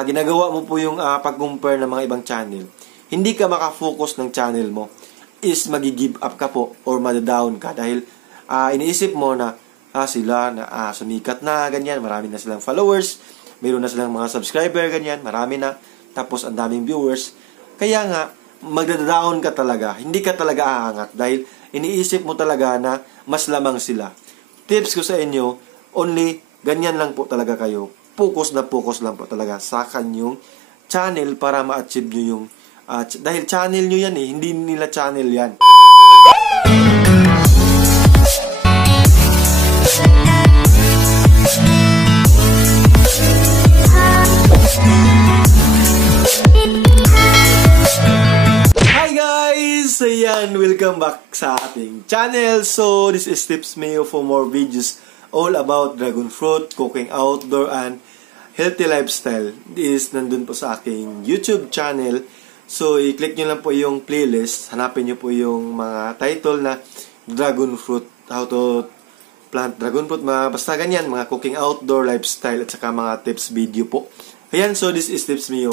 ginagawa mo po yung pag-compare ng mga ibang channel, hindi ka makafocus ng channel mo, is magi-give up ka po or madadown ka dahil iniisip mo na sila na sumikat na, ganyan, marami na silang followers, mayroon na silang mga subscriber, ganyan, marami na, tapos ang daming viewers. Kaya nga, magda-down ka talaga, hindi ka talaga aangat dahil iniisip mo talaga na mas lamang sila. Tips ko sa inyo, only ganyan lang po talaga kayo. Focus lang po talaga sa kanyang channel para ma-achieve nyo yung dahil channel nyo yan hindi nila channel yan. Ayan, welcome back sa ating channel. So, this is Tips Mayo for more videos all about dragon fruit, cooking outdoor, and healthy lifestyle. This nandun po sa aking YouTube channel. So, i-click nyo lang po yung playlist. Hanapin nyo po yung mga title na dragon fruit, how to plant dragon fruit, basta ganyan, mga cooking outdoor, lifestyle, at saka mga tips video po. Ayan, so this is Tips Mayo.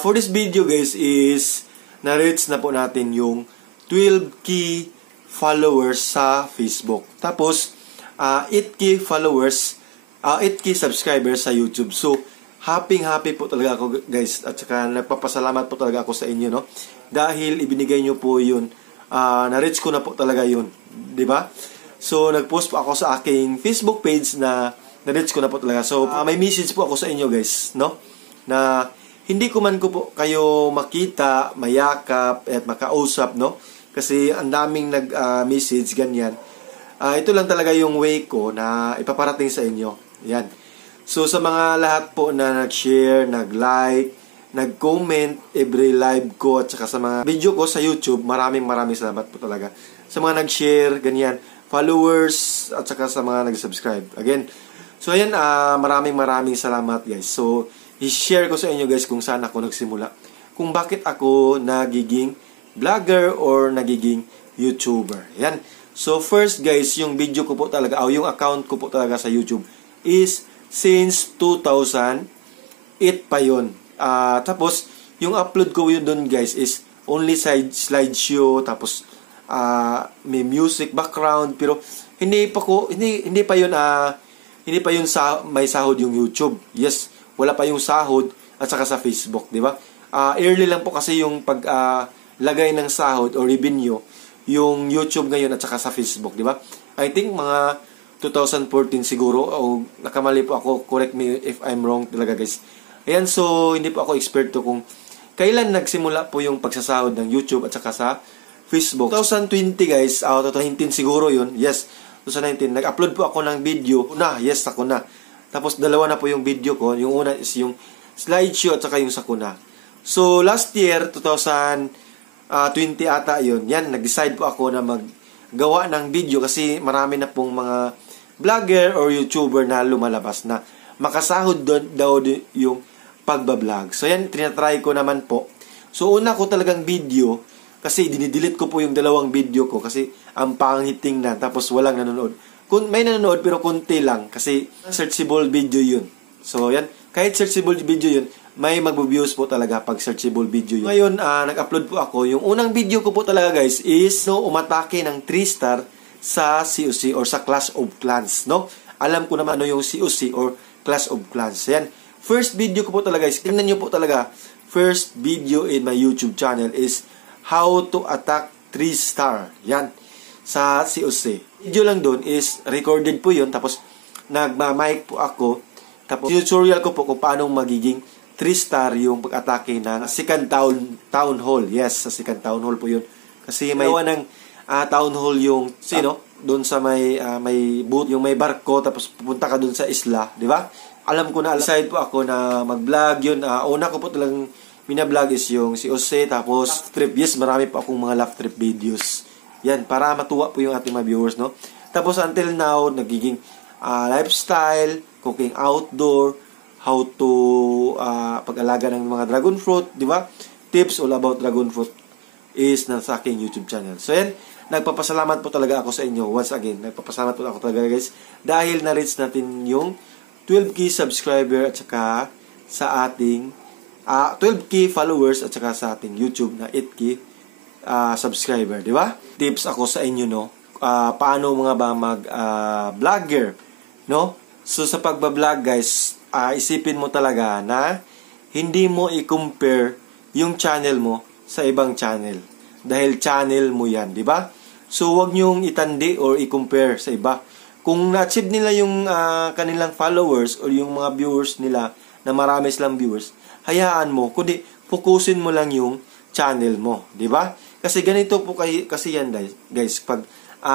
For this video guys is na-reach na po natin yung 12k followers sa Facebook. Tapos, 8k followers, 8k subscribers sa YouTube. So, happy po talaga ako guys. At saka nagpapasalamat po talaga ako sa inyo, no? Dahil ibinigay nyo po yun. Na-reach ko na po talaga yun. Diba? So, nag-post po ako sa aking Facebook page na na-reach ko na po talaga. So, may message po ako sa inyo guys, no? Na hindi ko man po kayo makita, mayakap, at makausap, no? Kasi ang daming nag-message, ganyan. Ito lang talaga yung way ko na ipaparating sa inyo. Yan. So, sa mga lahat po na nag-share, nag-like, nag-comment every live ko, at saka sa mga video ko sa YouTube, maraming salamat po talaga. Sa mga nag-share, ganyan, followers, at saka sa mga nag-subscribe. Again, so ayan, maraming salamat guys. So, i-share ko sa inyo guys kung saan ako nagsimula. Kung bakit ako nagiging vlogger or nagiging YouTuber. Yan. So first guys, yung video ko po talaga, yung account ko po talaga sa YouTube is since 2008 pa yun. Tapos, yung upload ko yun doon guys is only slideshow, tapos may music background, pero hindi pa yun may sahod yung YouTube. Yes, wala pa yung sahod at saka sa Facebook, di ba? Early lang po kasi yung lagay ng sahod o revenue yung YouTube ngayon at saka sa Facebook, di ba? I think mga 2014 siguro o nakamali po ako, correct me if I'm wrong talaga guys. Ayan, so hindi po ako eksperto kung kailan nagsimula po yung pagsasahod ng YouTube at saka sa Facebook. 2020 guys, 2019 siguro yun. Yes, 2019 nag-upload po ako ng video. Yes, sakuna. Tapos dalawa na po yung video ko. Yung una is yung slideshow at saka yung sakuna. So last year 2020 ata yun. Yan, nag-decide po ako na maggawa ng video kasi marami na pong mga vlogger or YouTuber na lumalabas na makasahod daw yung pagbablog. So yan, tinatry ko naman po. So una ko talagang video kasi dinidelete ko po yung dalawang video ko kasi ang pangit tingnan tapos walang nanonood. May nanonood pero konti lang kasi searchable video yun. So yan, kahit searchable video yun, may mag-views po talaga pag searchable video yun. Ngayon, nag-upload po ako. Yung unang video ko po talaga guys is umatake ng 3-star sa COC or sa Clash of Clans, no? Alam ko naman ano yung COC or Clash of Clans. Yan. First video ko po talaga guys. Tingnan nyo po talaga. First video in my YouTube channel is how to attack 3-star. Yan. Sa COC. Video lang doon is recorded po yun. Tapos, nagma-mic po ako. Tapos, tutorial ko po kung paano magiging 3-star yung pag-atake ng second town hall. Yes, sa second town hall po yun. Kasi may gawa ng town hall yung doon sa may booth, yung may barko, tapos pupunta ka doon sa isla, di ba? Alam ko na, decide po ako na mag-vlog yun. Una ko po talagang mina-vlog is yung si Jose, tapos laugh trip. Yes, marami po akong mga laugh trip videos. Yan, para matuwa po yung ating mga viewers, no? Tapos until now, nagiging lifestyle, cooking outdoor, how to pag-alaga ng mga dragon fruit, di ba? Tips all about dragon fruit is nasa aking YouTube channel. So yan, nagpapasalamat po talaga ako sa inyo. Once again, nagpapasalamat po ako talaga guys dahil na-reach natin yung 12k subscriber at saka sa ating 12K followers at saka sa ating YouTube na 8K subscriber, di ba? Tips ako sa inyo, no? Paano mga ba mag-vlogger, no? So, sa pagbablog, guys, isipin mo talaga na hindi mo i-compare yung channel mo sa ibang channel. Dahil channel mo yan, di ba? So, wag niyong itandi or i-compare sa iba. Kung na-achieve nila yung kanilang followers or yung mga viewers nila na marami silang viewers, hayaan mo, kundi fokusin mo lang yung channel mo, di ba? Kasi ganito po kasi yan, guys. Pag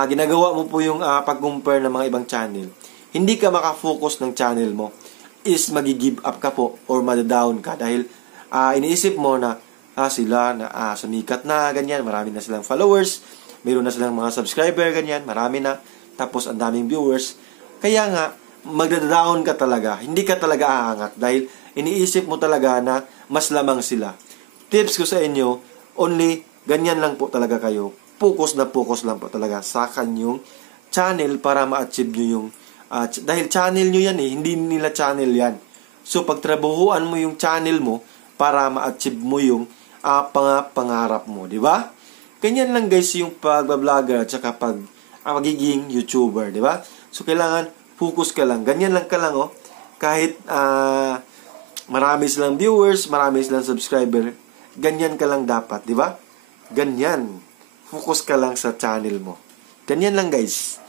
ginagawa mo po yung pag-compare ng mga ibang channel, hindi ka makafocus ng channel mo, is magi-give up ka po or madadown ka dahil iniisip mo na sila na sumikat na, ganyan, marami na silang followers, mayroon na silang mga subscriber, ganyan, marami na, tapos ang daming viewers. Kaya nga, magda-down ka talaga, hindi ka talaga aangat dahil iniisip mo talaga na mas lamang sila. Tips ko sa inyo, only ganyan lang po talaga kayo. Focus lang po talaga sa kanyang channel para ma-achieve nyo yung dahil channel nyo yan hindi nila channel yan. So, pagtrabahuan mo yung channel mo para ma-achieve mo yung pangarap mo, di ba? Ganyan lang guys yung pag-vlogger at saka magiging YouTuber, di ba? So, kailangan focus ka lang. Ganyan lang ka lang, oh. Kahit marami silang viewers, marami silang subscriber, ganyan ka lang dapat, di ba? Ganyan. Focus ka lang sa channel mo. Ganyan lang guys.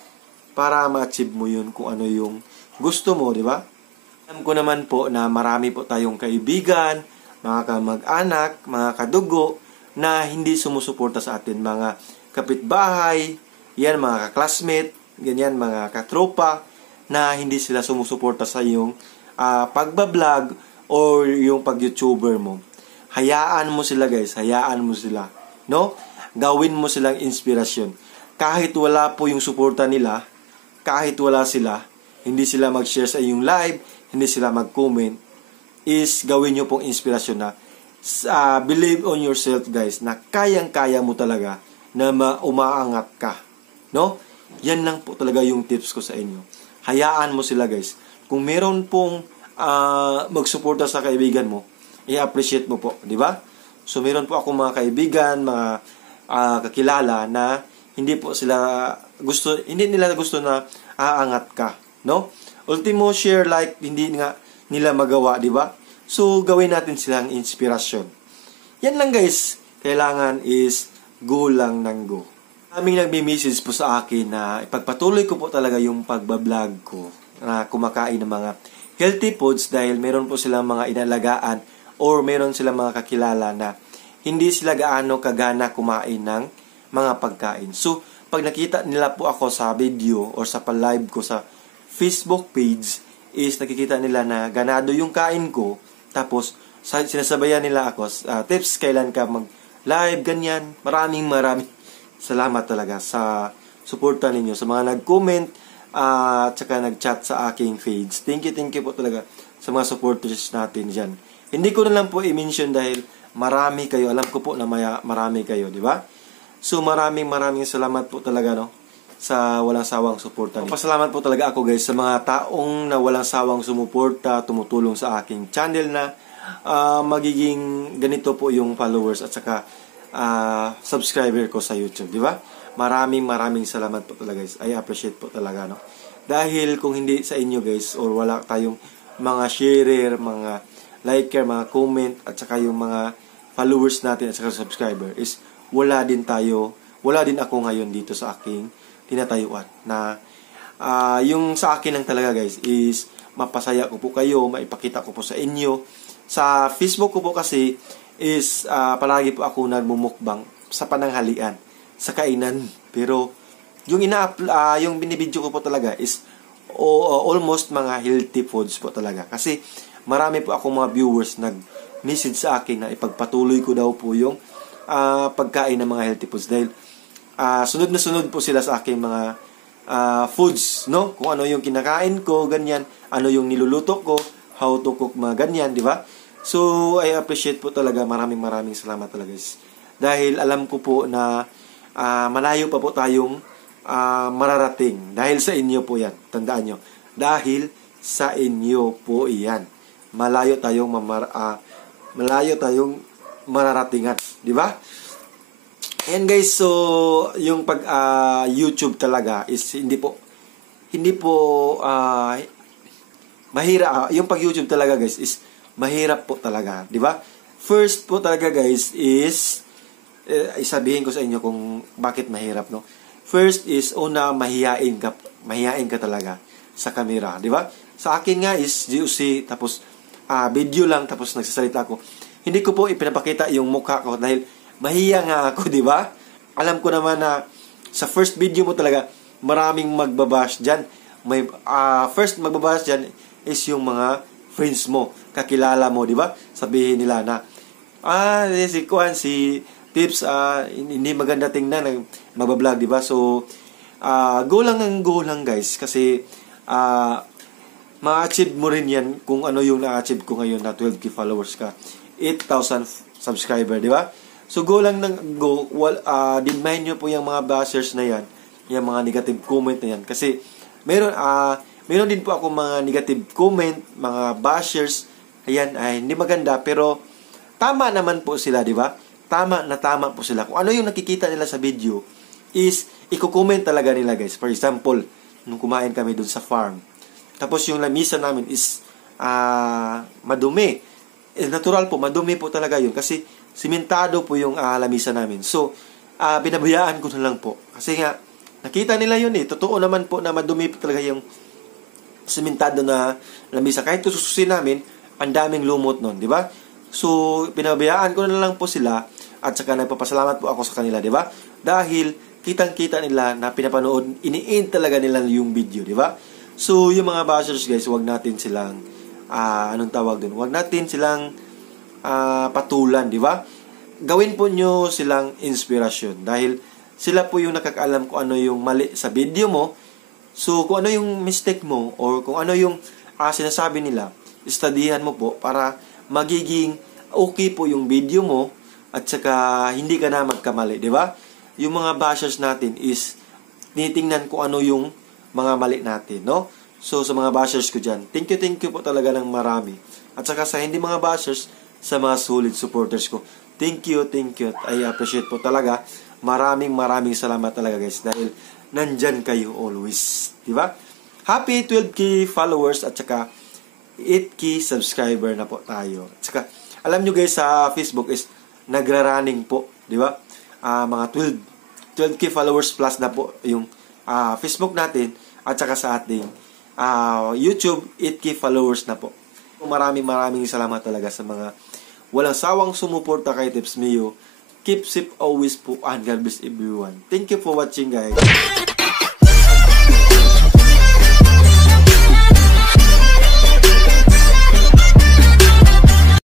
Para ma-achieve mo yun kung ano yung gusto mo, di ba? Alam ko naman po na marami po tayong kaibigan, mga kamag-anak, mga kadugo, na hindi sumusuporta sa atin. Mga kapitbahay, yan, mga ka-classmate, ganyan, mga katropa, na hindi sila sumusuporta sa iyong pagbablog or yung pag-YouTuber mo. Hayaan mo sila guys, hayaan mo sila, no? Gawin mo silang inspirasyon. Kahit wala po yung suporta nila, kahit wala sila, hindi sila mag-share sa iyong live, hindi sila mag-comment, is gawin nyo pong inspirasyon na believe on yourself guys, na kayang-kaya mo talaga na umaangat ka, no? Yan lang po talaga yung tips ko sa inyo. Hayaan mo sila guys. Kung meron pong magsuporta sa kaibigan mo, i-appreciate mo po, di ba? So meron po ako mga kaibigan, mga kakilala na hindi nila gusto na aangat ka, no? Ultimo share like hindi nga nila magawa, di ba? So gawin natin silang inspirasyon. Yan lang guys. Kailangan is go lang ng go. Aming nagme-message po sa akin na ipagpatuloy ko po talaga yung pagbablog ko na kumakain ng mga healthy foods dahil meron po silang mga inalagaan or meron silang mga kakilala na hindi sila gaano kagana kumain ng mga pagkain. So, pag nakita nila po ako sa video or sa pa-live ko sa Facebook page, is nakikita nila na ganado yung kain ko, tapos sinasabayan nila ako, tips kailan ka mag-live, ganyan. Maraming salamat talaga sa suporta ninyo, sa mga nag-comment, at saka nag-chat sa aking page. Thank you po talaga sa mga supporters natin dyan. Hindi ko na lang po i-mention dahil marami kayo. Alam ko po na marami kayo, di ba? So, maraming salamat po talaga, no? Sa walang sawang suporta. Pasalamat po talaga ako, guys, sa mga taong na walang sawang sumuporta, tumutulong sa aking channel na magiging ganito po yung followers at saka subscriber ko sa YouTube, di ba? Maraming salamat po talaga, guys. I appreciate po talaga, no? Dahil kung hindi sa inyo, guys, or wala tayong mga sharer, mga liker, mga comment, at saka yung mga followers natin at saka subscriber, is wala din ako ngayon dito sa aking tinatayuan. Na yung sa akin lang talaga guys is mapasaya ko po kayo, maipakita ko po sa inyo. Sa Facebook ko po kasi is palagi po ako nagmumukbang sa pananghalian, sa kainan. Pero yung yung binibidyo ko po talaga is almost mga healthy foods po talaga. Kasi marami po ako mga viewers nag-message sa akin na ipagpatuloy ko daw po yung pagkain ng mga healthy foods dahil sunod na sunod po sila sa aking mga foods, no? Kung ano yung kinakain ko, ganyan, ano yung niluluto ko, how to cook, mga ganyan, di ba? So, I appreciate po talaga, maraming salamat talaga guys. Dahil alam ko po na malayo pa po tayong mararating. Dahil sa inyo po yan, tandaan nyo. Dahil sa inyo po yan. malayo tayong mararatingan, di ba? And guys, so yung pag YouTube talaga is hindi po mahirap. Yung pag YouTube talaga guys is mahirap po talaga, di ba? First po talaga guys is isabihin ko sa inyo kung bakit mahirap, no? First is una, mahihain ka talaga sa camera, di ba? Sa akin nga is GOC, tapos video lang, tapos nagsasalita ako. Hindi ko po ipinapakita yung mukha ko dahil mahiya nga ako, di ba? Alam ko naman na sa first video mo talaga, maraming magbabash dyan. First magbabash dyan is yung mga friends mo, kakilala mo, di ba? Sabihin nila na, si Tips, hindi maganda tingnan, magbablog, di ba? So, go lang guys, kasi, ma-achieve mo rin yan kung ano yung na-achieve ko ngayon na 12k followers ka, 8,000 subscriber, di ba? So, go. Dinmahin nyo po yung mga bashers na yan, yung mga negative comment na yan. Kasi, meron din po ako mga negative comment, mga bashers, ayan, ay hindi maganda, pero tama naman po sila, di ba? Tama po sila. Kung ano yung nakikita nila sa video, is, i-comment talaga nila, guys. For example, nung kumain kami dun sa farm, tapos yung lamisa namin is, madumi. Natural po, madumi po talaga yun, kasi, simentado po yung lamisa namin. So, pinabayaan ko na lang po. Kasi nga, nakita nila yun eh. Totoo naman po na madumi po talaga yung simentado na lamisa. Kahit tususin namin, ang daming lumot nun, di ba? So, pinabayaan ko na lang po sila at saka nagpapasalamat po ako sa kanila, di ba? Dahil, kitang-kita nila na pinapanood, ini-end talaga nila yung video, di ba? So, yung mga bashers guys, wag natin silang, wag natin silang patulan, di ba? Gawin po nyo silang inspirasyon dahil sila po yung nakakaalam kung ano yung mali sa video mo. So, kung ano yung mistake mo or kung ano yung sinasabi nila, studyhan mo po para magiging okay po yung video mo at saka hindi ka na magkamali, di ba? Yung mga bashers natin is tinitingnan kung ano yung mga mali natin, no? So, sa mga bashers ko dyan, thank you po talaga ng marami. At saka sa hindi mga bashers, sa mga solid supporters ko. Thank you. I appreciate po talaga. Maraming salamat talaga guys dahil nandyan kayo always. Diba? Happy 12k followers at saka 8k subscriber na po tayo. At saka, alam nyo guys sa Facebook is nagra-running po. Diba? Mga 12k followers plus na po yung Facebook natin at saka sa ating YouTube 8k followers na po. Maraming salamat talaga sa mga walang sawang sumuporta kay Tips Mio. Keep safe always po and God bless everyone. Thank you for watching guys.